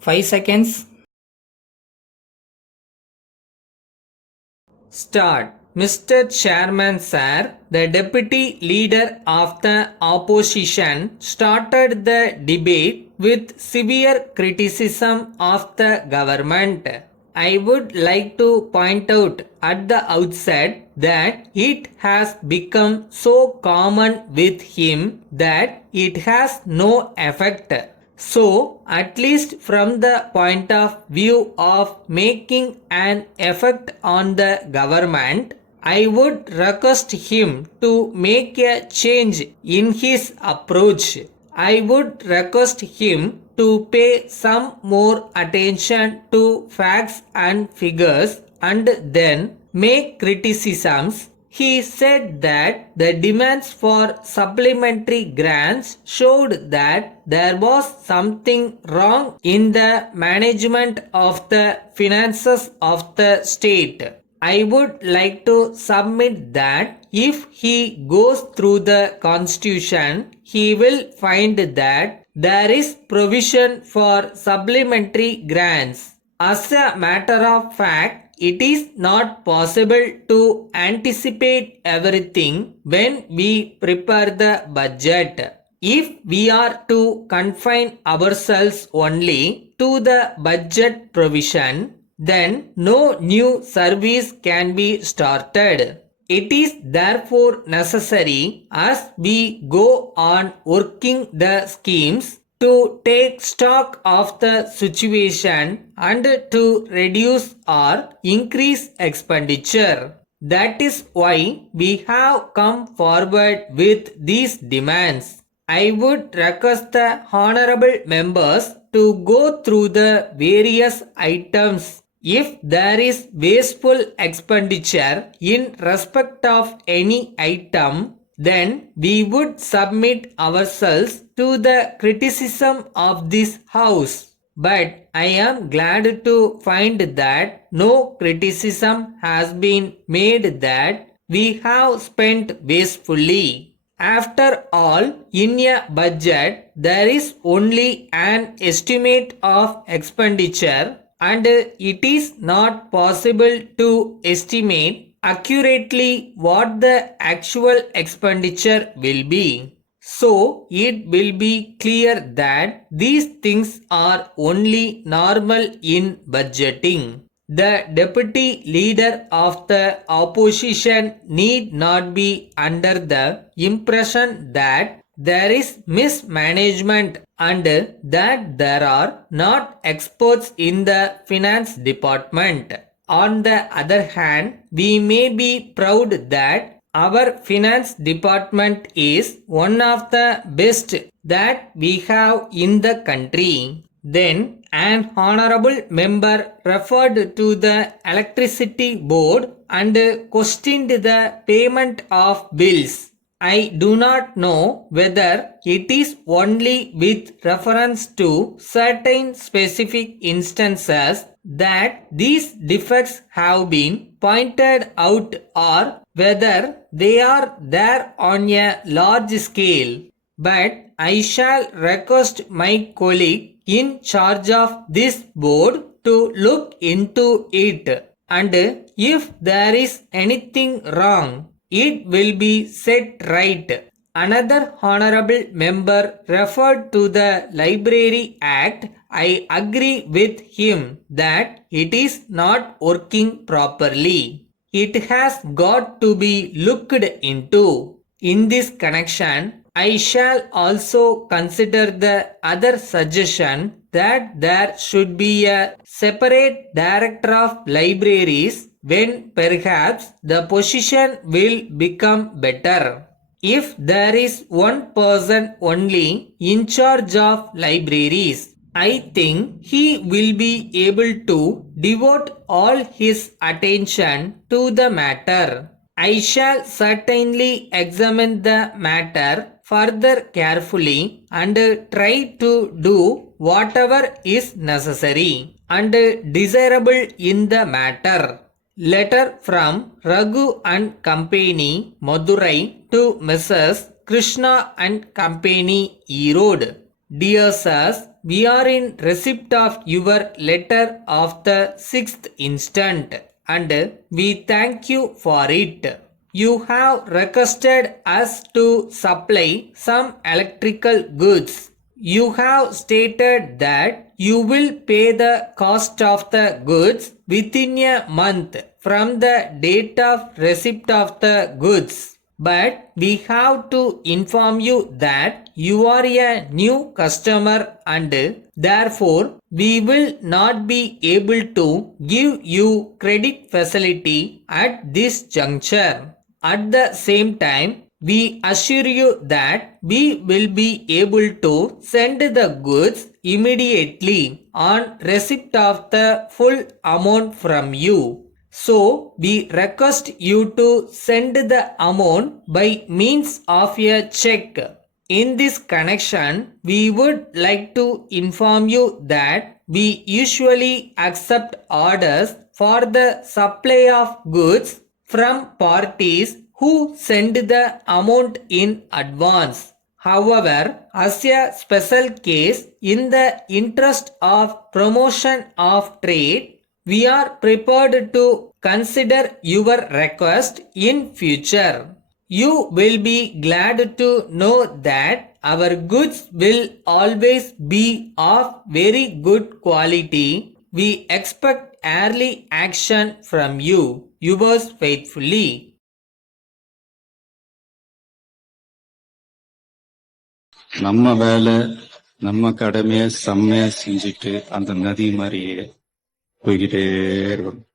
5 seconds. Start. Mr. Chairman Sir, the deputy leader of the opposition started the debate with severe criticism of the government. I would like to point out at the outset that it has become so common with him that it has no effect. So, at least from the point of view of making an effect on the government, I would request him to make a change in his approach. I would request him to pay some more attention to facts and figures and then make criticisms. He said that the demands for supplementary grants showed that there was something wrong in the management of the finances of the state. I would like to submit that if he goes through the constitution, he will find that there is provision for supplementary grants. As a matter of fact, it is not possible to anticipate everything when we prepare the budget. If we are to confine ourselves only to the budget provision, then no new service can be started. It is therefore necessary as we go on working the schemes to take stock of the situation and to reduce or increase expenditure. That is why we have come forward with these demands. I would request the honorable members to go through the various items. If there is wasteful expenditure in respect of any item, then we would submit ourselves to the criticism of this house. But I am glad to find that no criticism has been made that we have spent wastefully. After all, in a budget, there is only an estimate of expenditure, and it is not possible to estimate accurately what the actual expenditure will be. So, it will be clear that these things are only normal in budgeting. The deputy leader of the opposition need not be under the impression that there is mismanagement and that there are not experts in the finance department. On the other hand, we may be proud that our finance department is one of the best that we have in the country. Then an honorable member referred to the electricity board and questioned the payment of bills. I do not know whether it is only with reference to certain specific instances that these defects have been pointed out or whether they are there on a large scale. But I shall request my colleague in charge of this board to look into it, and if there is anything wrong, it will be set right. Another honorable member referred to the Library Act. I agree with him that it is not working properly. It has got to be looked into. In this connection, I shall also consider the other suggestion that there should be a separate director of libraries when perhaps the position will become better. If there is one person only in charge of libraries, I think he will be able to devote all his attention to the matter. I shall certainly examine the matter further carefully and try to do whatever is necessary and desirable in the matter. Letter from Raghu and Company, Madurai to Mrs. Krishna and Company, Erode. Dear Sirs, we are in receipt of your letter of the 6th instant and we thank you for it. You have requested us to supply some electrical goods. You have stated that you will pay the cost of the goods within a month from the date of receipt of the goods. But we have to inform you that you are a new customer and therefore we will not be able to give you credit facility at this juncture. At the same time, we assure you that we will be able to send the goods immediately on receipt of the full amount from you. So, we request you to send the amount by means of a check. In this connection, we would like to inform you that we usually accept orders for the supply of goods from parties who send the amount in advance. However, as a special case, in the interest of promotion of trade, we are prepared to consider your request in future. You will be glad to know that our goods will always be of very good quality. We expect early action from you. Yours faithfully. நம்ம வேலை நம்ம கடமையை செம்மையா செஞ்சுட்டு அந்த நதி மாதிரியே போய்கிட்டே இருக்கணும்.